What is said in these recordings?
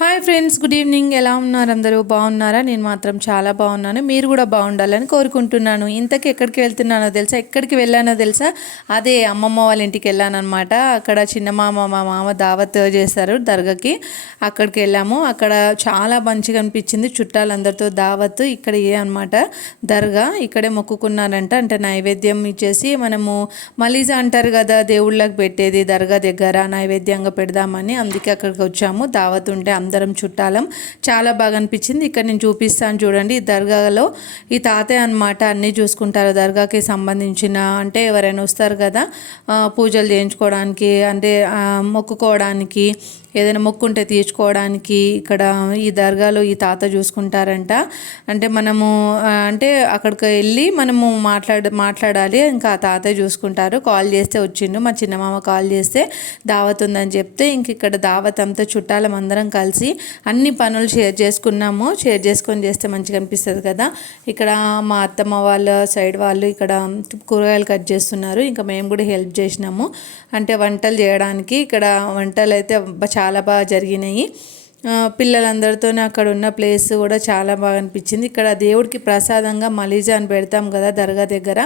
Hi friends, good evening. ఎలా ఉన్నారు? అందరూ బాగున్నారా? నేను మాత్రం చాలా బాగున్నాను. మీరు కూడా బాగుండాలని కోరుకుంటున్నాను. ఇంతకు ఎక్కడికి వెళ్తున్నానో తెలుసా? ఎక్కడికి వెళ్ళానో తెలుసా? అదే అమ్మమ్మ వాళ్ళ ఇంటికి వెళ్ళానమాట. అక్కడ చిన్న మామ మా మామ దావత్ చేస్తారు దర్గాకి. అక్కడికి వెళ్ళాము. అక్కడ చాలా మంచిగా అనిపించింది. చుట్టాలందరితో దావత్ ఇక్కడ అనమాట దర్గా. ఇక్కడే మొక్కుకున్నారంట. అంటే నైవేద్యం ఇచ్చేసి మనము మలీజా అంటారు కదా, దేవుళ్ళకి పెట్టేది దర్గా దగ్గర నైవేద్యంగా పెడదామని, అందుకే అక్కడికి వచ్చాము. దావత్ ఉంటే అందరం చుట్టాలం. చాలా బాగా అనిపించింది. ఇక్కడ నేను చూపిస్తాను చూడండి. ఈ దర్గాలో ఈ తాతయ్య అనమాట అన్నీ చూసుకుంటారు. దర్గాకి సంబంధించిన అంటే ఎవరైనా వస్తారు కదా పూజలు చేయించుకోవడానికి, అంటే మొక్కుకోవడానికి, ఏదైనా మొక్కుంటే తీర్చుకోవడానికి ఇక్కడ ఈ దర్గాలో ఈ తాత చూసుకుంటారంట. అంటే మనము అంటే అక్కడికి వెళ్ళి మనము మాట్లాడాలి. ఇంకా ఆ తాతయ్య చూసుకుంటారు. కాల్ చేస్తే వచ్చిండు. మా చిన్నమామ కాల్ చేస్తే దావత్ ఉందని చెప్తే ఇంక ఇక్కడ దావత్ అంతా చుట్టాలం అందరం కలిసి అన్ని పనులు షేర్ చేసుకున్నాము. షేర్ చేసుకొని చేస్తే మంచిగా అనిపిస్తుంది కదా. ఇక్కడ మా అత్తమ్మ వాళ్ళ సైడ్ వాళ్ళు ఇక్కడ కూరగాయలు కట్ చేస్తున్నారు. ఇంకా మేము కూడా హెల్ప్ చేసినాము. అంటే వంటలు చేయడానికి ఇక్కడ వంటలు అయితే చాలా బాగా జరిగినాయి. పిల్లలందరితో అక్కడ ఉన్న ప్లేస్ కూడా చాలా బాగా అనిపించింది. ఇక్కడ దేవుడికి ప్రసాదంగా మలీజా అని పెడతాం కదా దర్గా దగ్గర,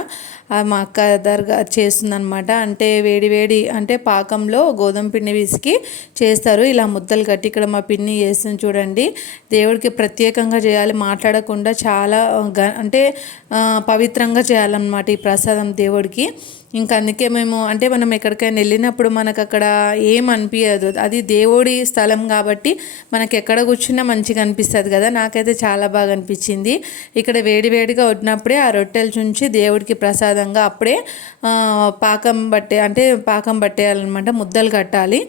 మా అక్క దర్గా చేస్తుందనమాట. అంటే వేడి వేడి అంటే పాకంలో గోధుమ పిండి విసికి చేస్తారు. ఇలా ముద్దలు కట్టి ఇక్కడ మా పిన్ని చేస్తుంది చూడండి. దేవుడికి ప్రత్యేకంగా చేయాలి, మాట్లాడకుండా చాలా అంటే పవిత్రంగా చేయాలన్నమాట ఈ ప్రసాదం దేవుడికి. ఇంకా అందుకే మేము అంటే మనం ఎక్కడికైనా వెళ్ళినప్పుడు మనకు అక్కడ ఏం అనిపించదు, అది దేవుడి స్థలం కాబట్టి మనకి ఎక్కడ కూర్చున్నా మంచిగా అనిపిస్తుంది కదా. నాకైతే చాలా బాగా అనిపించింది. ఇక్కడ వేడివేడిగా ఉన్నప్పుడే ఆ రొట్టెలు చుంచి దేవుడికి ప్రసాదంగా అప్పుడే పాకం పట్టేయాలన్నమాట. ముద్దలు కట్టాలి,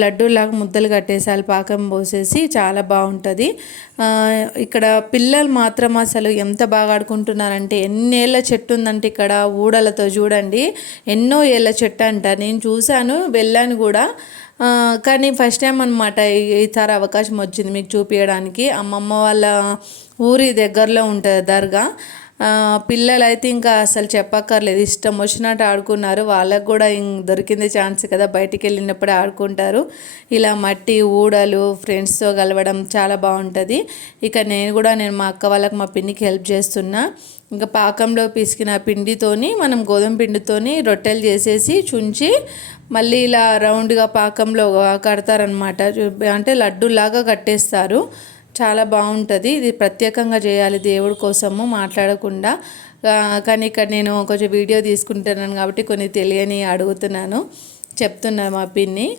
లడ్డూలాగా ముద్దలు కట్టేసాలి, పాకం పోసేసి. చాలా బాగుంటుంది. ఇక్కడ పిల్లలు మాత్రం అసలు ఎంత బాగా ఆడుకుంటున్నారంటే, ఎన్నేళ్ళ చెట్టు ఉందంటే ఇక్కడ ఊడలతో చూడండి. ఎన్నో ఏళ్ళ చెట్టు అంట. నేను చూశాను, వెళ్ళాను కూడా. కానీ ఫస్ట్ టైం అనమాట ఈసారి అవకాశం వచ్చింది మీకు చూపించడానికి. అమ్మమ్మ వాళ్ళ ఊరి దగ్గరలో ఉంటుంది దర్గా. పిల్లలు అయితే ఇంకా అసలు చెప్పక్కర్లేదు, ఇష్టం వచ్చినట్టు ఆడుకున్నారు. వాళ్ళకు కూడా దొరికింది ఛాన్స్ కదా, బయటికి వెళ్ళినప్పుడే ఆడుకుంటారు. ఇలా మట్టి ఊడలు ఫ్రెండ్స్తో కలవడం చాలా బాగుంటుంది. ఇక నేను మా అక్క వాళ్ళకి మా పిన్నికి హెల్ప్ చేస్తున్నా. ఇంకా పాకంలో పిసికిన పిండితోని మనం గోధుమ పిండితోని రొట్టెలు చేసేసి చుంచి మళ్ళీ ఇలా రౌండ్గా పాకంలో కడతారనమాట. అంటే లడ్డూలాగా కట్టేస్తారు. చాలా బాగుంటుంది. ఇది ప్రత్యేకంగా చేయాలి దేవుడి కోసము, మాట్లాడకుండా. కానీ ఇక్కడ నేను కొంచెం వీడియో తీసుకుంటున్నాను కాబట్టి కొన్ని తెలియని అడుగుతున్నాను, చెప్తున్నాను మా పిన్ని.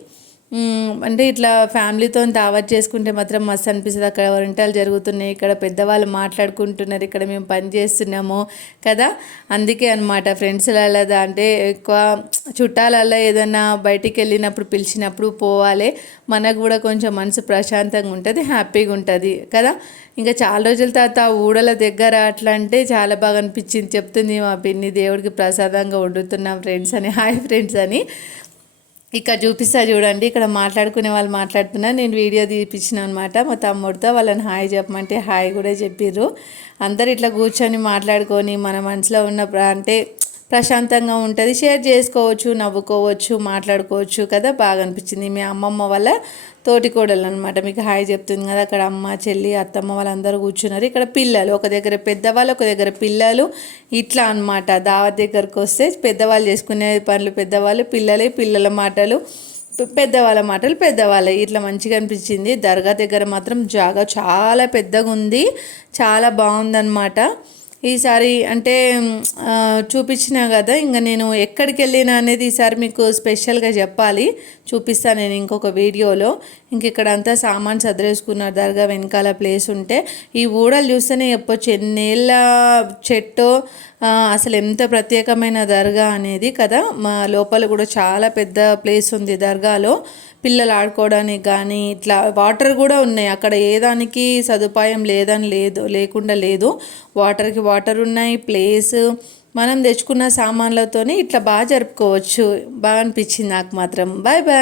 అంటే ఇట్లా ఫ్యామిలీతో దావత్ చేసుకుంటే మాత్రం మస్తు అనిపిస్తుంది. అక్కడ వంటలు జరుగుతున్నాయి, ఇక్కడ పెద్దవాళ్ళు మాట్లాడుకుంటున్నారు, ఇక్కడ మేము పని చేస్తున్నాము కదా. అందుకే అనమాట ఫ్రెండ్స్లలో అంటే ఎక్కువ చుట్టాలలో ఏదైనా బయటికి వెళ్ళినప్పుడు పిలిచినప్పుడు పోవాలి. మనకు కూడా కొంచెం మనసు ప్రశాంతంగా ఉంటుంది, హ్యాపీగా ఉంటుంది కదా. ఇంకా చాలా రోజుల తర్వాత ఊడల దగ్గర అట్లా అంటే చాలా బాగా అనిపించింది. చెప్తుంది మా పిన్ని, దేవుడికి ప్రసాదంగా వండుతున్నాం ఫ్రెండ్స్ అని. హాయ్ ఫ్రెండ్స్ అని ఇక్కడ చూపిస్తా చూడండి. ఇక్కడ మాట్లాడుకునే వాళ్ళు మాట్లాడుతున్నారు. నేను వీడియో తీపించిన అనమాట మా తమ్ముడితో. వాళ్ళని హాయ్ చెప్పమంటే హాయ్ కూడా చెప్పిర్రు. అందరు ఇట్లా కూర్చొని మాట్లాడుకొని మన మనసులో ఉన్న అంటే ప్రశాంతంగా ఉంటుంది. షేర్ చేసుకోవచ్చు, నవ్వుకోవచ్చు, మాట్లాడుకోవచ్చు కదా. బాగా అనిపించింది. మీ అమ్మమ్మ వాళ్ళ తోటి కోడలు అనమాట. మీకు హాయ్ చెప్తుంది కదా. అక్కడ అమ్మ, చెల్లి, అత్తమ్మ వాళ్ళందరూ కూర్చున్నారు. ఇక్కడ పిల్లలు ఒక దగ్గర, పెద్దవాళ్ళు ఒక దగ్గర, పిల్లలు. ఇట్లా అనమాట. దావత్ దగ్గరకు వస్తే పెద్దవాళ్ళు చేసుకునే పనులు పెద్దవాళ్ళు, పిల్లల మాటలు పెద్దవాళ్ళ మాటలు పెద్దవాళ్ళే. ఇట్లా మంచిగా అనిపించింది. దర్గా దగ్గర మాత్రం జాగా చాలా పెద్దగా ఉంది, చాలా బాగుందన్నమాట. ఈసారి అంటే చూపించినా కదా, ఇంకా నేను ఎక్కడికి వెళ్ళినా అనేది ఈసారి మీకు స్పెషల్గా చెప్పాలి, చూపిస్తాను నేను ఇంకొక వీడియోలో. ఇంక ఇక్కడ అంతా సామాన్ సదిరేసుకున్నారు. దర్గా వెనకాల ప్లేస్ ఉంటే ఈ ఊడలు చూస్తేనే చెప్పొచ్చు ఎన్నేళ్ళ చెట్టు, అసలు ఎంత ప్రత్యేకమైన దర్గా అనేది కదా. మా లోపల కూడా చాలా పెద్ద ప్లేస్ ఉంది దర్గాలో, పిల్లలు ఆడుకోవడానికి కానీ ఇట్లా వాటర్ కూడా ఉన్నాయి. అక్కడ ఏదానికి సదుపాయం లేకుండా లేదు. వాటర్ ఉన్నాయి, ప్లేస్ మనం తెచ్చుకున్న సామాన్లతోనే ఇట్లా బాగా జరుపుకోవచ్చు. బాగా అనిపించింది నాకు మాత్రం. Bye bye.